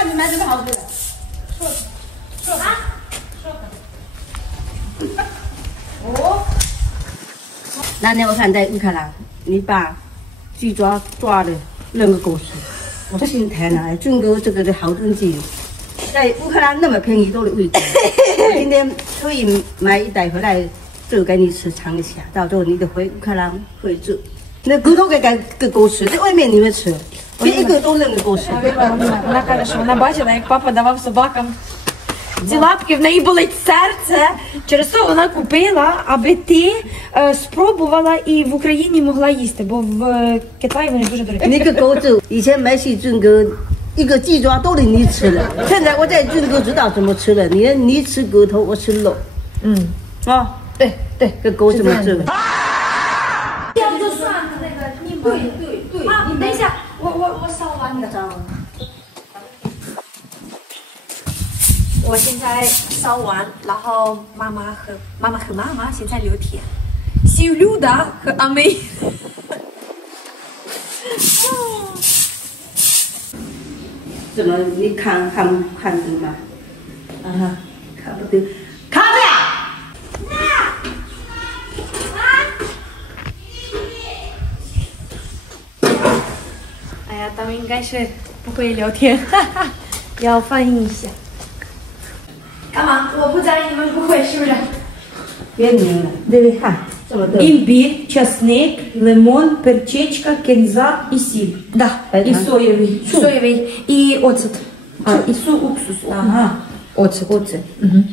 看你买什么好吃的？说啊，说。哦。那年我看在乌克兰，你把鸡抓的那个故事，我心疼啊！中国这个的好东西，在乌克兰那么便宜都的味道。我今天可以买一袋回来做给你吃尝一下，到时候你得回乌克兰会做。那骨头个故事，在外面你会吃，每一个都那个故事。Вона каже, що вона бачила, як папа давав собакам ці лапки, в неї болить серце. Через це вона купила, аби ти спробувала і в Україні могла їсти, бо в Китаї вони дуже дорогі. 那个狗子以前没去中国，一个鸡爪都得你吃了。现在我在中国知道怎么吃了，你吃骨头，我吃肉。啊，对，这狗怎么做？要就算那个你对啊，等一下，我烧完了。我现在烧完，然后妈妈和妈妈现在聊天，小Люда和阿妹。怎么你看懂吗？啊哈，看不懂，看着呀。哎呀，他们应该是不会聊天，哈哈，要翻译一下。干嘛？我不在，你们不会是不是？别拧了，对不对？看这么多。 Імбір, часник, лимон, перчичка, кінза і сіль. Да. І соєвий. Соєвий і оцет. А, і уксус. Ага. Оцет. Угу.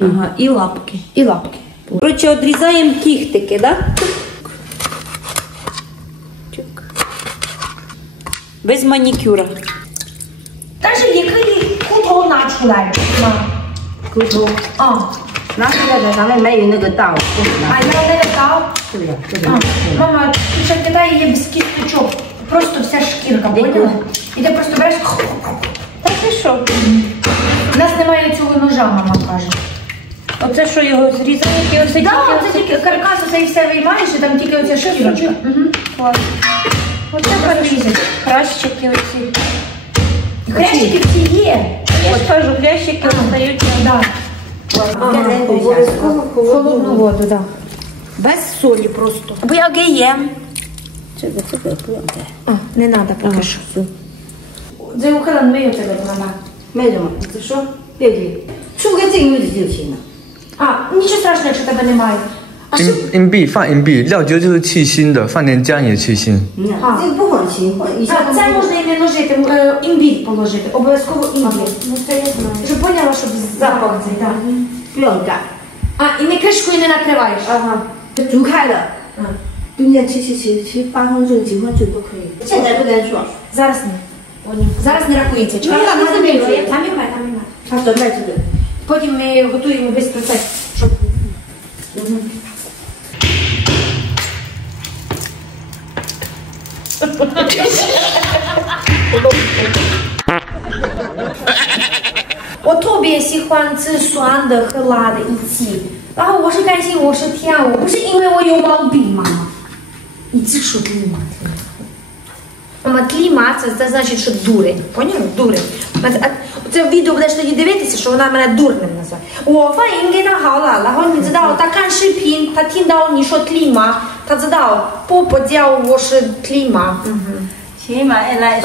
Ага. І лапки. І лапки. Коротше, відрізаємо кіхтики, да? Без манікюра. 但是也可以骨头拿出来吗？骨头啊，拿出来的，咱们没有那个刀，不能拿。还要那个刀。是不是？这个。Мама, тут ще в Китаї є без кісточок. Просто вся шкірка, поняла? І ти просто береш. Та це що? У нас немає цього ножа, мама каже. Оце що, його зрізають і оце тільки? Так, це тільки каркас, оце і все виймаєш, і там тільки оця шкірочка. Клас. Оце порізати. Хрящики оці. Хрящики всі є. Я ж кажу, хрящики остаються. Да. Обов'язково холодну воду, так. Без солі просто. Бо я геєм.这个不用带。 А, не треба поки що. Це Україна не有这个мама. 没什么，只说对，出个正位置就行了。 А, нічого страшного, якщо тебе немає. А що? 硬币放硬币，料酒就是去腥的，放点姜也去腥。这个不放心，以前Це можна і не ножити, імбір положити, обов'язково імбір. Ну це я знаю. Щоб поняла, щоб запах цей, так. 不用干。 А, і не кришкою не накриваєш. Ага，就煮开了。中间切8分钟、9分钟都可以。现在不敢说。 Зараз не. Зараз не рахується. Чому Ну, я там не не забила? буде. Там немає.他准备这个。 Потім ми готуємо весь процес, щоб...我特别喜欢吃酸的和辣的一起，然后我是甘心，我是甜，我不是因为我有毛病嘛。І це що клімат? Мама, клімат це значить, що дурень. Поняла? Дурень. Це відео будеш тоді дивитися, що вона мене дурним називає. 我发音给他好了，然后你知道他看视频，他听到你说клімат，他知道婆婆叫我是клімат。起码要来。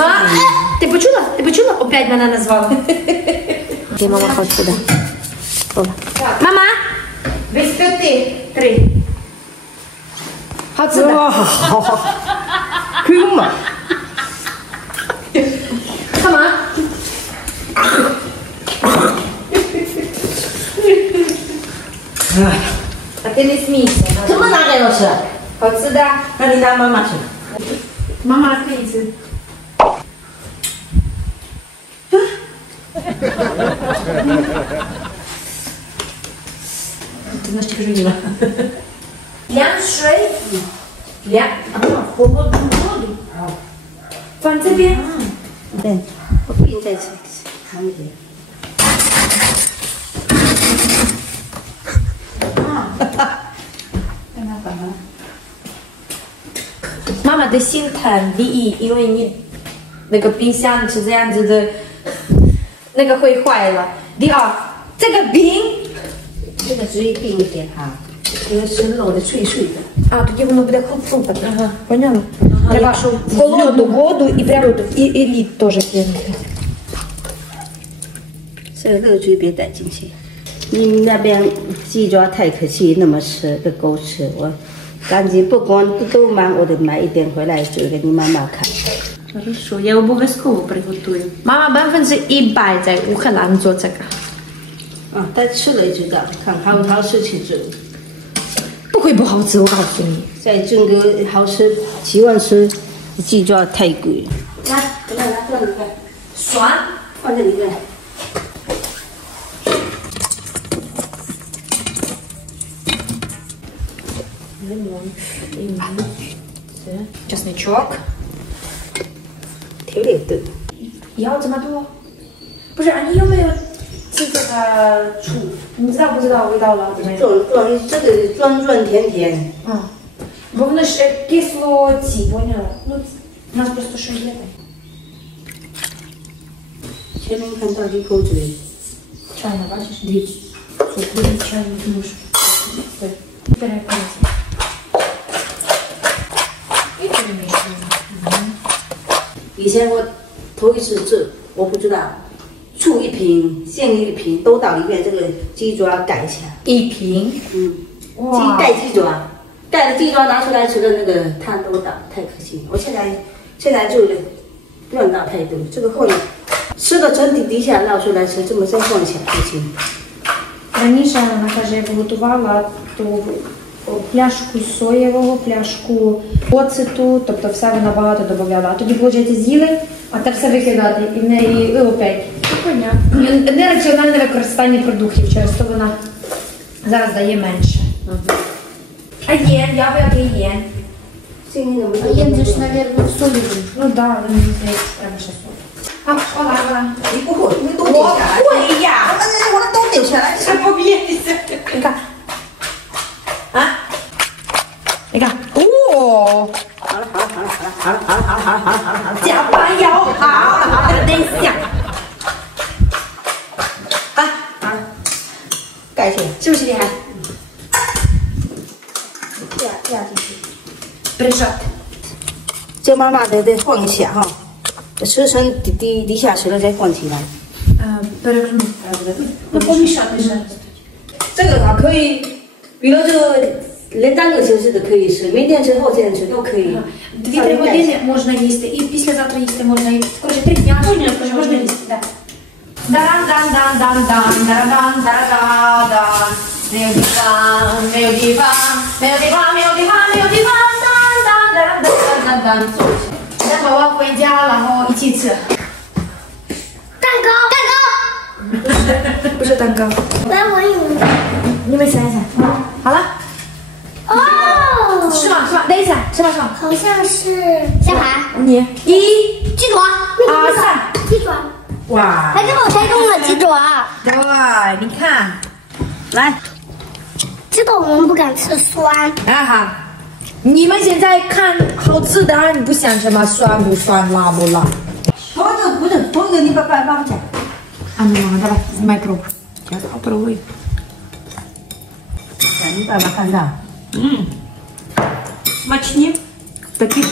Ти почула? Ти почула? Опять мене назвала. Де мама хоче сюди? Мама! Без 5, 3. 好吃的。可以嘛？干嘛？А ти не смійся. 怎么拿给我吃？好吃的。那你拿妈妈吃。 Мама, киці. Ты знаешь, что не 凉水。凉。холодную воду。放这边。对，我不应该吃，看不见。妈妈的心疼第一，因为你那个冰箱是这样子的，那个会坏了。第二，这个饼，这个只冰一点哈，因为是肉的脆脆的。А, тоді воно буде хрупати. Ага, поняла? Треба холодну воду і прямо і лід теж кинути. 这个肉就别带进去。你们那边鸡爪太可惜，那么吃个狗吃，我赶紧不管都忙，我得买一点回来做给你妈妈看。 Хорошо, я обов'язково приготую. Мама, 100%在乌克兰做这个。啊，但吃了知道，看好不好吃去做。不会不好吃，我告诉你。在中国好吃，喜欢吃鸡爪太贵。来，来，放这里来，酸，放这里来。 чесничок. 调点的。要这么多？不是，你有没有吃这个醋？你知道不知道味道了？怎么样？这个软甜甜。嗯，бо воно ж кисло ці, поняла? Ну, у нас просто що є. 前面看到一口水。 Чайна, бачиш? Дві. Дві чайні ложки. Так. Перекладається. І перемішуємо. 以前我头一次做，我不知道，醋一瓶，酱油一瓶，都到里面，这个鸡爪盖起来。一瓶。哇！盖鸡爪，盖了鸡爪拿出来吃的那个汤都倒，太可惜了。我现在做的不用倒太多，这个放吃的整体底下捞出来吃，这么再放起来就行。 Раніше вона каже, як готувала, то пляшку соєвого, пляшку оцету, тобто все вона багато додавала. А тоді, виходить, з'їли, а те все викидати, і в неї опять. Нераціональне використання продуктів, через то вона зараз дає менше. А є, я би який є. А є, це ж, мабуть, солі. Ну так, да, мені здається, треба ще солі. 好，我来了。你不会，你都丢下来。我会呀，我都丢下来，这不别意思。你看，啊，你看，哦，好了，加班要好，等一下，好了，盖起来，是不是厉害？压进去。 Прижати. 这妈妈得放一下哈。 吃成底下吃了再放起来。Переверну. Ну, помішати ще. 这个啊可以，比如这个连3个小时都可以吃，明天吃后天吃都可以。 2-3 години можна їсти, і післязавтра їсти можна, і коротше 3 дня можна їсти. Да. Дан-дан-дан-дан-дан, дан-дан-дан-дан, мій диван, мій диван, мій диван, мій диван, мій диван, дан-дан-дан-дан-дан. 待会我要回家，然后一起吃。蛋糕，不是蛋糕。来我有。你们想一想，好了。哦。是吗？是吗？等一下，是吗？是吗？好像是小海。你1、鸡爪。2、3。鸡爪。哇！还给我猜中了鸡爪。对，你看，来，知道我们不敢吃酸。啊哈。 你们现在看好吃的，你不想什么酸不酸、辣不辣？头一个不是头一个，你把起来。А ну, давай, снимай пробу. Я попробую.你爸爸看到。Смачні. Такі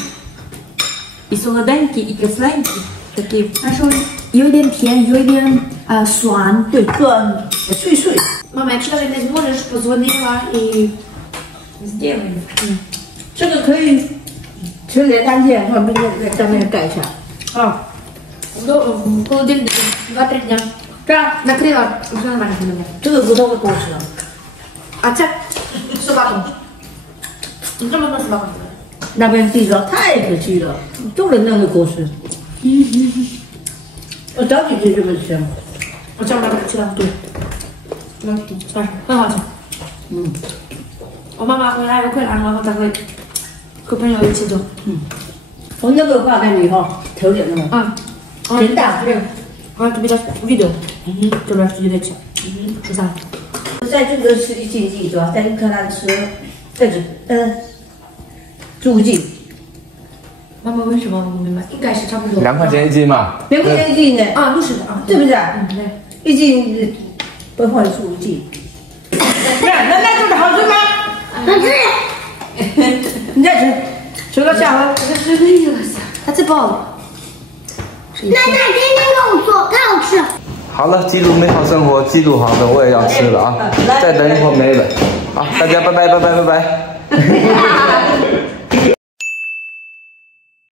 і солоденькі, і кисленькі. Такі. 他说有点甜，有点酸。对，酸，脆脆。 Мама, якщо навіть не зможеш, позвонила і Сделаємо. 这个可以吃连3天，或者在上面盖一下。啊， в холодильнику 2-3 дня. Накрила, вже нормально буде. 这个骨头会够吃了。 А це з собаком. Це можна собаком. 那边地方太可惜了，就能那个狗吃。我早几天就没吃。 Оце вона працювала тут. Смачно, смачно. 엄마가 그날 그걸 안 먹었다 그 급한 거 있지도. 我那个话给你哈，调点的嘛。 真大。 그래. 아, 좀 이따 비디오. 좀 할수 있겠지. 주사. 在这个吃一斤鸡爪，在乌克兰吃，在这猪颈，妈妈为什么不明白？应该是差不多。 2块钱1斤嘛。 2块钱1斤的啊，60的啊，对不对？对。 1斤北方是5斤。那做的好吃吗？好吃。你再吃，吃个下颌。这个意思，它最爆了。奶奶天天跟我说，太好吃。好了，记录美好生活，记录好的我也要吃了啊！再等一会儿没了。好，大家拜拜拜拜拜拜。